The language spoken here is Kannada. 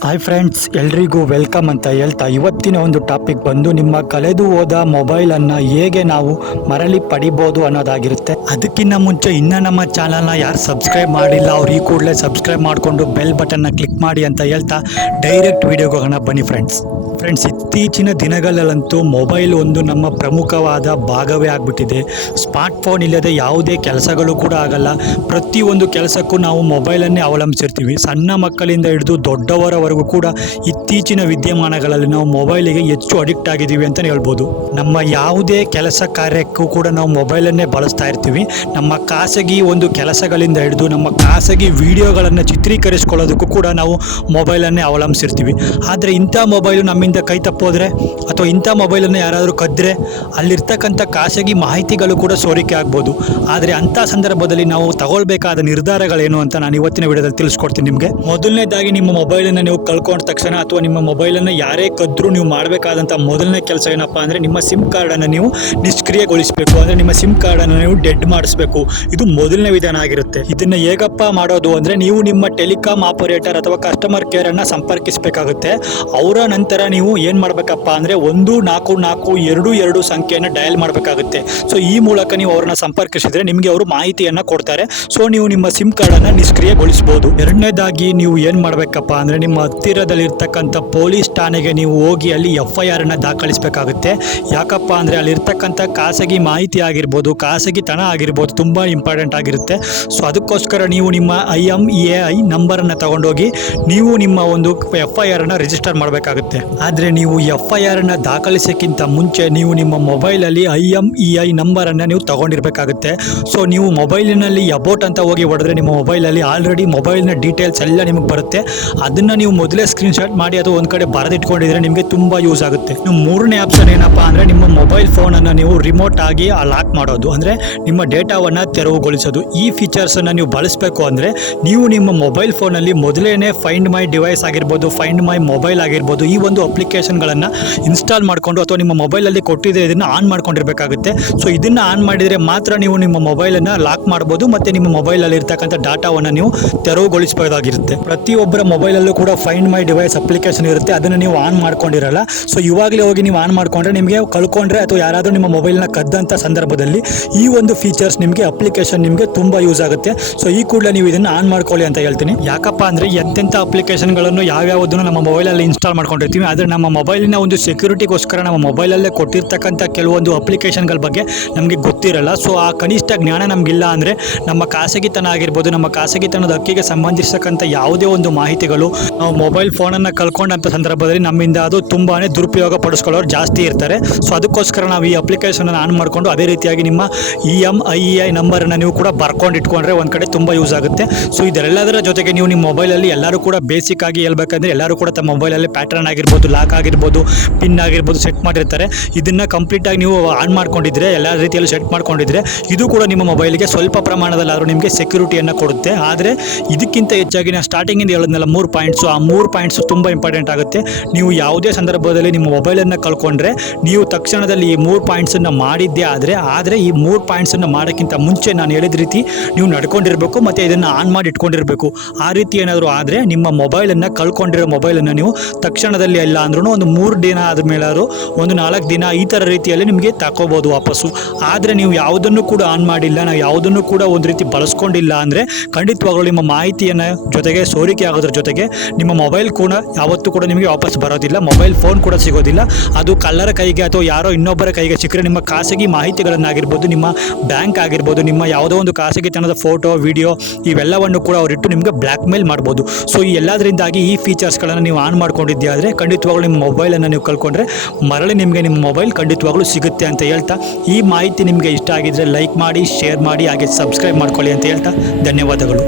ಹಾಯ್ ಫ್ರೆಂಡ್ಸ್ ಎಲ್ರಿಗೂ ವೆಲ್ಕಮ್ ಅಂತ ಹೇಳ್ತಾ ಇವತ್ತಿನ ಒಂದು ಟಾಪಿಕ್ ಬಂದು ನಿಮ್ಮ ಕಳೆದು ಹೋದ ಮೊಬೈಲನ್ನು ಹೇಗೆ ನಾವು ಮರಳಿ ಪಡಿಬೋದು ಅನ್ನೋದಾಗಿರುತ್ತೆ. ಅದಕ್ಕಿಂತ ಮುಂಚೆ ಇನ್ನೂ ನಮ್ಮ ಚಾನಲ್ನ ಯಾರು ಸಬ್ಸ್ಕ್ರೈಬ್ ಮಾಡಿಲ್ಲ, ಅವ್ರು ಈ ಕೂಡಲೇ ಸಬ್ಸ್ಕ್ರೈಬ್ ಮಾಡಿಕೊಂಡು ಬೆಲ್ ಬಟನ್ನ ಕ್ಲಿಕ್ ಮಾಡಿ ಅಂತ ಹೇಳ್ತಾ ಡೈರೆಕ್ಟ್ ವಿಡಿಯೋಗೆ ಹೋಗೋಣ ಬನ್ನಿ ಫ್ರೆಂಡ್ಸ್ ಫ್ರೆಂಡ್ಸ್ ಇತ್ತೀಚಿನ ದಿನಗಳಲ್ಲಂತೂ ಮೊಬೈಲ್ ಒಂದು ನಮ್ಮ ಪ್ರಮುಖವಾದ ಭಾಗವೇ ಆಗಿಬಿಟ್ಟಿದೆ. ಸ್ಮಾರ್ಟ್ ಫೋನ್ ಇಲ್ಲದೆ ಯಾವುದೇ ಕೆಲಸಗಳು ಕೂಡ ಆಗಲ್ಲ. ಪ್ರತಿಯೊಂದು ಕೆಲಸಕ್ಕೂ ನಾವು ಮೊಬೈಲನ್ನೇ ಅವಲಂಬಿಸಿರ್ತೀವಿ. ಸಣ್ಣ ಮಕ್ಕಳಿಂದ ಹಿಡಿದು ದೊಡ್ಡವರವರೆಗೂ ಕೂಡ ಇತ್ತೀಚಿನ ವಿದ್ಯಮಾನಗಳಲ್ಲಿ ನಾವು ಮೊಬೈಲಿಗೆ ಹೆಚ್ಚು ಅಡಿಕ್ಟ್ ಆಗಿದ್ದೀವಿ ಅಂತಲೇ ಹೇಳ್ಬೋದು. ನಮ್ಮ ಯಾವುದೇ ಕೆಲಸ ಕಾರ್ಯಕ್ಕೂ ಕೂಡ ನಾವು ಮೊಬೈಲನ್ನೇ ಬಳಸ್ತಾ ಇರ್ತೀವಿ. ನಮ್ಮ ಖಾಸಗಿ ಒಂದು ಕೆಲಸಗಳಿಂದ ಹಿಡಿದು ನಮ್ಮ ಖಾಸಗಿ ವಿಡಿಯೋಗಳನ್ನು ಚಿತ್ರೀಕರಿಸ್ಕೊಳ್ಳೋದಕ್ಕೂ ಕೂಡ ನಾವು ಮೊಬೈಲನ್ನೇ ಅವಲಂಬಿಸಿರ್ತೀವಿ. ಆದರೆ ಇಂಥ ಮೊಬೈಲು ನಮ್ಮಿಂದ ಕೈ ತಪ್ಪೋದ್ರೆ ಅಥವಾ ಇಂಥ ಮೊಬೈಲನ್ನು ಯಾರಾದರೂ ಕದ್ದರೆ ಅಲ್ಲಿರ್ತಕ್ಕಂಥ ಖಾಸಗಿ ಮಾಹಿತಿಗಳು ಕೂಡ ಸೋರಿಕೆ ಆಗ್ಬೋದು. ಆದರೆ ಅಂಥ ಸಂದರ್ಭದಲ್ಲಿ ನಾವು ತಗೊಳ್ಬೇಕಾದ ನಿರ್ಧಾರಗಳೇನು ಅಂತ ನಾನು ಇವತ್ತಿನ ವಿಡಿಯೋದಲ್ಲಿ ತಿಳಿಸ್ಕೊಡ್ತೀನಿ ನಿಮಗೆ. ಮೊದಲನೇದಾಗಿ ನಿಮ್ಮ ಮೊಬೈಲನ್ನು ನೀವು ಕಳ್ಕೊಂಡ ತಕ್ಷಣ ಅಥವಾ ನಿಮ್ಮ ಮೊಬೈಲನ್ನು ಯಾರೇ ಕದ್ದರೂ ನೀವು ಮಾಡಬೇಕಾದಂಥ ಮೊದಲನೇ ಕೆಲಸ ಏನಪ್ಪ ಅಂದರೆ ನಿಮ್ಮ ಸಿಮ್ ಕಾರ್ಡನ್ನು ನೀವು ನಿಷ್ಕ್ರಿಯಗೊಳಿಸಬೇಕು. ಅಂದರೆ ನಿಮ್ಮ ಸಿಮ್ ಕಾರ್ಡನ್ನು ನೀವು ಡೆಡ್ ಮಾಡಿಸ್ಬೇಕು. ಇದು ಮೊದಲನೇ ವಿಧಾನ ಆಗಿರುತ್ತೆ. ಇದನ್ನು ಹೇಗಪ್ಪ ಮಾಡೋದು ಅಂದರೆ ನೀವು ನಿಮ್ಮ ಟೆಲಿಕಾಮ್ ಆಪರೇಟರ್ ಅಥವಾ ಕಸ್ಟಮರ್ ಕೇರನ್ನು ಸಂಪರ್ಕಿಸಬೇಕಾಗುತ್ತೆ. ಅವರ ನಂತರ ನೀವು ಏನು ಮಾಡಬೇಕಪ್ಪ ಅಂದರೆ ಒಂದು, ನಾಲ್ಕು ನಾಲ್ಕು, ಎರಡು ಎರಡು ಸಂಖ್ಯೆಯನ್ನು ಡಯಲ್ ಮಾಡಬೇಕಾಗುತ್ತೆ. ಸೊ ಈ ಮೂಲಕ ನೀವು ಅವ್ರನ್ನ ಸಂಪರ್ಕಿಸಿದರೆ ನಿಮಗೆ ಅವರು ಮಾಹಿತಿಯನ್ನು ಕೊಡ್ತಾರೆ. ಸೊ ನೀವು ನಿಮ್ಮ ಸಿಮ್ ಕಾರ್ಡನ್ನು ನಿಷ್ಕ್ರಿಯಗೊಳಿಸಬಹುದು ಎರಡನೇದಾಗಿ ನೀವು ಏನು ಮಾಡಬೇಕಪ್ಪ ಅಂದರೆ ನಿಮ್ಮ ಹತ್ತಿರದಲ್ಲಿರ್ತಕ್ಕಂಥ ಪೊಲೀಸ್ ಠಾಣೆಗೆ ನೀವು ಹೋಗಿ ಅಲ್ಲಿ ಎಫ್ ಐ ಆರನ್ನು ದಾಖಲಿಸಬೇಕಾಗುತ್ತೆ. ಯಾಕಪ್ಪ ಅಂದರೆ ಅಲ್ಲಿರ್ತಕ್ಕಂಥ ಖಾಸಗಿ ಮಾಹಿತಿ ಆಗಿರ್ಬೋದು, ಖಾಸಗಿ ತನ ಆಗಿರ್ಬೋದು ತುಂಬ ಇಂಪಾರ್ಟೆಂಟ್ ಆಗಿರುತ್ತೆ. ಸೊ ಅದಕ್ಕೋಸ್ಕರ ನೀವು ನಿಮ್ಮ ಐ ಎಂ ಎ ಐ ನಂಬರನ್ನು ತಗೊಂಡೋಗಿ ನೀವು ನಿಮ್ಮ ಒಂದು ಎಫ್ ಐ ಆರನ್ನು ರಿಜಿಸ್ಟರ್ ಮಾಡಬೇಕಾಗುತ್ತೆ. ಆದರೆ ನೀವು ಎಫ್ ಐ ಆರನ್ನು ದಾಖಲಿಸೋಕ್ಕಿಂತ ಮುಂಚೆ ನೀವು ನಿಮ್ಮ ಮೊಬೈಲಲ್ಲಿ ಐ ಎಂ ಇ ಐ ನಂಬರನ್ನು ನೀವು ತಗೊಂಡಿರಬೇಕಾಗುತ್ತೆ. ಸೊ ನೀವು ಮೊಬೈಲಿನಲ್ಲಿ ಅಬೌಟ್ ಅಂತ ಹೋಗಿ ಹೊಡೆದ್ರೆ ನಿಮ್ಮ ಮೊಬೈಲಲ್ಲಿ ಆಲ್ರೆಡಿ ಮೊಬೈಲ್ನ ಡೀಟೇಲ್ಸ್ ಎಲ್ಲ ನಿಮಗೆ ಬರುತ್ತೆ. ಅದನ್ನು ನೀವು ಮೊದಲೇ ಸ್ಕ್ರೀನ್ ಶಾಟ್ ಮಾಡಿ ಅದು ಒಂದು ಕಡೆ ಬರೆದಿಟ್ಕೊಂಡಿದ್ರೆ ನಿಮಗೆ ತುಂಬಾ ಯೂಸ್ ಆಗುತ್ತೆ. ಮೂರನೇ ಆಪ್ಷನ್ ಏನಪ್ಪ ಅಂದ್ರೆ ನಿಮ್ಮ ಮೊಬೈಲ್ ಫೋನ್ ಫೋನನ್ನು ನೀವು ರಿಮೋಟ್ ಆಗಿ ಲಾಕ್ ಮಾಡೋದು. ಅಂದ್ರೆ ನಿಮ್ಮ ಡೇಟಾವನ್ನ ತೆರವುಗೊಳಿಸೋದು. ಈ ಫೀಚರ್ಸ್ ಅನ್ನ ನೀವು ಬಳಸಬೇಕು ಅಂದ್ರೆ ನೀವು ನಿಮ್ಮ ಮೊಬೈಲ್ ಫೋನ್ ಅಲ್ಲಿ ಮೊದಲೇನೆ ಫೈಂಡ್ ಮೈ ಡಿವೈಸ್ ಆಗಿರ್ಬೋದು ಫೈಂಡ್ ಮೈ ಮೊಬೈಲ್ ಆಗಿರ್ಬೋದು, ಈ ಒಂದು ಅಪ್ಲಿಕೇಶನ್ಗಳನ್ನು ಇನ್ಸ್ಟಾಲ್ ಮಾಡಿಕೊಂಡು ಅಥವಾ ನಿಮ್ಮ ಮೊಬೈಲಲ್ಲಿ ಕೊಟ್ಟಿದೆ ಇದನ್ನು ಆನ್ ಮಾಡ್ಕೊಂಡಿರಬೇಕಾಗುತ್ತೆ. ಸೊ ಇದನ್ನು ಆನ್ ಮಾಡಿದರೆ ಮಾತ್ರ ನೀವು ನಿಮ್ಮ ಮೊಬೈಲನ್ನು ಲಾಕ್ ಮಾಡ್ಬೋದು ಮತ್ತು ನಿಮ್ಮ ಮೊಬೈಲಲ್ಲಿ ಇರ್ತಕ್ಕಂಥ ಡಾಟಾವನ್ನು ನೀವು ತೆರವುಗೊಳಿಸಬಹುದಾಗಿರುತ್ತೆ. ಪ್ರತಿಯೊಬ್ಬರ ಮೊಬೈಲಲ್ಲೂ ಕೂಡ ಫೈಂಡ್ ಮೈ ಡಿವೈಸ್ ಅಪ್ಲಿಕೇಶನ್ ಇರುತ್ತೆ, ಅದನ್ನು ನೀವು ಆನ್ ಮಾಡ್ಕೊಂಡಿರಲ್ಲ. ಸೊ ಇವಾಗಲೇ ಹೋಗಿ ನೀವು ಆನ್ ಮಾಡ್ಕೊಂಡ್ರೆ ನಿಮಗೆ ಕಳ್ಕೊಂಡ್ರೆ ಅಥವಾ ಯಾರಾದರೂ ನಿಮ್ಮ ಮೊಬೈಲ್ನ ಕದ್ದಂಥ ಸಂದರ್ಭದಲ್ಲಿ ಈ ಒಂದು ಫೀಚರ್ಸ್ ನಿಮಗೆ ಅಪ್ಲಿಕೇಶನ್ ನಿಮಗೆ ತುಂಬ ಯೂಸ್ ಆಗುತ್ತೆ. ಸೊ ಈ ಕೂಡಲೇ ನೀವು ಇದನ್ನು ಆನ್ ಮಾಡ್ಕೊಳ್ಳಿ ಅಂತ ಹೇಳ್ತೀನಿ. ಯಾಕಪ್ಪ ಅಂದರೆ ಎಂತೆಂಥ ಅಪ್ಲಿಕೇಶನ್ಗಳನ್ನು ಯಾವ್ಯಾವುದನ್ನು ನಮ್ಮ ಮೊಬೈಲಲ್ಲಿ ಇನ್ಸ್ಟಾಲ್ ಮಾಡ್ಕೊಂಡಿರ್ತೀವಿ. ಆದರೆ ನಮ್ಮ ಮೊಬೈಲಿನ ಒಂದು ಸೆಕ್ಯೂರಿಟಿಗೋಸ್ಕರ ನಮ್ಮ ಮೊಬೈಲಲ್ಲೇ ಕೊಟ್ಟಿರ್ತಕ್ಕಂಥ ಕೆಲವೊಂದು ಅಪ್ಲಿಕೇಶನ್ಗಳ ಬಗ್ಗೆ ನಮಗೆ ಗೊತ್ತಿರಲ್ಲ. ಸೊ ಆ ಕನಿಷ್ಠ ಜ್ಞಾನ ನಮಗಿಲ್ಲ ಅಂದರೆ ನಮ್ಮ ಖಾಸಗಿತನ ಆಗಿರ್ಬೋದು, ನಮ್ಮ ಖಾಸಗಿತನದ ಹಕ್ಕಿಗೆ ಸಂಬಂಧಿಸತಕ್ಕಂಥ ಯಾವುದೇ ಒಂದು ಮಾಹಿತಿಗಳು ನಾವು ಮೊಬೈಲ್ ಫೋನನ್ನು ಕಳ್ಕೊಂಡಂಥ ಸಂದರ್ಭದಲ್ಲಿ ನಮ್ಮಿಂದ ಅದು ತುಂಬಾ ದುರುಪಯೋಗ ಪಡಿಸ್ಕೊಳ್ಳೋರು ಜಾಸ್ತಿ ಇರ್ತಾರೆ. ಸೊ ಅದಕ್ಕೋಸ್ಕರ ನಾವು ಈ ಅಪ್ಲಿಕೇಶನನ್ನು ಆನ್ ಮಾಡಿಕೊಂಡು ಅದೇ ರೀತಿಯಾಗಿ ನಿಮ್ಮ E M I E I ನಂಬರನ್ನು ನೀವು ಕೂಡ ಬರ್ಕೊಂಡು ಇಟ್ಕೊಂಡ್ರೆ ಒಂದು ಕಡೆ ತುಂಬ ಯೂಸ್ ಆಗುತ್ತೆ. ಸೊ ಇದೆಲ್ಲದರ ಜೊತೆಗೆ ನೀವು ನಿಮ್ಮ ಮೊಬೈಲಲ್ಲಿ ಎಲ್ಲರೂ ಕೂಡ ಬೇಸಿಕ್ ಆಗಿ ಹೇಳ್ಬೇಕಂದ್ರೆ ಎಲ್ಲರೂ ಕೂಡ ತಮ್ಮ ಮೊಬೈಲಲ್ಲಿ ಪ್ಯಾಟರ್ನ್ ಆಗಿರ್ಬೋದು ಲಾಕ್ ಆಗಿರ್ಬೋದು ಪಿನ್ ಆಗಿರ್ಬೋದು ಸೆಟ್ ಮಾಡಿರ್ತಾರೆ. ಇದನ್ನು ಕಂಪ್ಲೀಟಾಗಿ ನೀವು ಆನ್ ಮಾಡ್ಕೊಂಡಿದ್ರೆ, ಎಲ್ಲ ರೀತಿಯಲ್ಲೂ ಸೆಟ್ ಮಾಡ್ಕೊಂಡಿದ್ರೆ ಇದು ಕೂಡ ನಿಮ್ಮ ಮೊಬೈಲಿಗೆ ಸ್ವಲ್ಪ ಪ್ರಮಾಣದಲ್ಲಾದರೂ ನಿಮಗೆ ಸೆಕ್ಯೂರಿಟಿಯನ್ನು ಕೊಡುತ್ತೆ. ಆದರೆ, ಇದಕ್ಕಿಂತ ಹೆಚ್ಚಾಗಿ ನಾನು ಸ್ಟಾರ್ಟಿಂಗಿಂದ ಹೇಳಿದ್ನಲ್ಲ ಮೂರು ಪಾಯಿಂಟ್ಸು ಆ ಮೂರು ಪಾಯಿಂಟ್ಸು ತುಂಬ ಇಂಪಾರ್ಟೆಂಟ್ ಆಗುತ್ತೆ. ನೀವು ಯಾವುದೇ ಸಂದರ್ಭದಲ್ಲಿ ನಿಮ್ಮ ಮೊಬೈಲನ್ನು ಕಳ್ಕೊಂಡ್ರೆ, ನೀವು ತಕ್ಷಣದಲ್ಲಿ ಈ ಮೂರು ಪಾಯಿಂಟ್ಸನ್ನು ಮಾಡಿದ್ದೇ ಆದರೆ ಆದರೆ ಈ ಮೂರು ಪಾಯಿಂಟ್ಸನ್ನು ಮಾಡೋಕ್ಕಿಂತ ಮುಂಚೆ ನಾನು ಹೇಳಿದ ರೀತಿ ನೀವು ನಡ್ಕೊಂಡಿರಬೇಕು ಮತ್ತು ಇದನ್ನು ಆನ್ ಮಾಡಿ ಇಟ್ಕೊಂಡಿರಬೇಕು. ಆ ರೀತಿ ಏನಾದರೂ ಆದರೆ ನಿಮ್ಮ ಮೊಬೈಲನ್ನು ಕಳ್ಕೊಂಡಿರೋ ಮೊಬೈಲನ್ನು ನೀವು ತಕ್ಷಣದಲ್ಲಿ ಇಲ್ಲ ಅಂದ್ರೂ ಒಂದು ಮೂರು ದಿನ ಆದಮೇಲಾದ್ರು, ಒಂದು ನಾಲ್ಕು ದಿನ ಈ ಥರ ರೀತಿಯಲ್ಲಿ ನಿಮಗೆ ತಗೋಬೋದು ವಾಪಸ್ಸು. ಆದರೆ ನೀವು ಯಾವುದನ್ನು ಕೂಡ ಆನ್ ಮಾಡಿಲ್ಲ, ನಾವು ಯಾವುದನ್ನು ಕೂಡ ಒಂದು ರೀತಿ ಬಳಸ್ಕೊಂಡಿಲ್ಲ ಅಂದರೆ ಖಂಡಿತವಾಗಲೂ ನಿಮ್ಮ ಮಾಹಿತಿಯನ್ನು ಜೊತೆಗೆ ಸೋರಿಕೆ ಆಗೋದ್ರ ಜೊತೆಗೆ ನಿಮ್ಮ ಮೊಬೈಲ್ ಕೂಡ ಯಾವತ್ತೂ ಕೂಡ ನಿಮಗೆ ವಾಪಸ್ ಬರೋದಿಲ್ಲ. ಮೊಬೈಲ್ ಫೋನ್ ಕೂಡ ಸಿಗೋದಿಲ್ಲ. ಅದು ಕಲ್ಲರ ಕೈಗೆ ಅಥವಾ ಯಾರೋ ಇನ್ನೊಬ್ಬರ ಕೈಗೆ ಸಿಕ್ಕರೆ ನಿಮ್ಮ ಖಾಸಗಿ ಮಾಹಿತಿಗಳನ್ನಾಗಿರ್ಬೋದು, ನಿಮ್ಮ ಬ್ಯಾಂಕ್ ಆಗಿರ್ಬೋದು, ನಿಮ್ಮ ಯಾವುದೋ ಒಂದು ಖಾಸಗಿತನದ ಫೋಟೋ ವಿಡಿಯೋ ಇವೆಲ್ಲವನ್ನು ಕೂಡ ಅವರಿಟ್ಟು ನಿಮಗೆ ಬ್ಲ್ಯಾಕ್ ಮೇಲ್ ಮಾಡ್ಬೋದು. ಸೊ ಈ ಎಲ್ಲದರಿಂದಾಗಿ ಈ ಫೀಚರ್ಸ್ಗಳನ್ನು ನೀವು ಆನ್ ಮಾಡ್ಕೊಂಡಿದ್ದೆ ಆದರೆ ಖಂಡಿತವಾಗ್ಲೂ ನಿಮ್ಮ ಮೊಬೈಲನ್ನು ನೀವು ಕಳ್ಕೊಂಡ್ರೆ ಮರಳಿ ನಿಮಗೆ ನಿಮ್ಮ ಮೊಬೈಲ್ ಖಂಡಿತವಾಗ್ಲೂ ಸಿಗುತ್ತೆ ಅಂತ ಹೇಳ್ತಾ, ಈ ಮಾಹಿತಿ ನಿಮಗೆ ಇಷ್ಟ ಆಗಿದ್ದರೆ ಲೈಕ್ ಮಾಡಿ ಶೇರ್ ಮಾಡಿ, ಹಾಗೆ ಸಬ್ಸ್ಕ್ರೈಬ್ ಮಾಡ್ಕೊಳ್ಳಿ ಅಂತ ಹೇಳ್ತಾ, ಧನ್ಯವಾದಗಳು.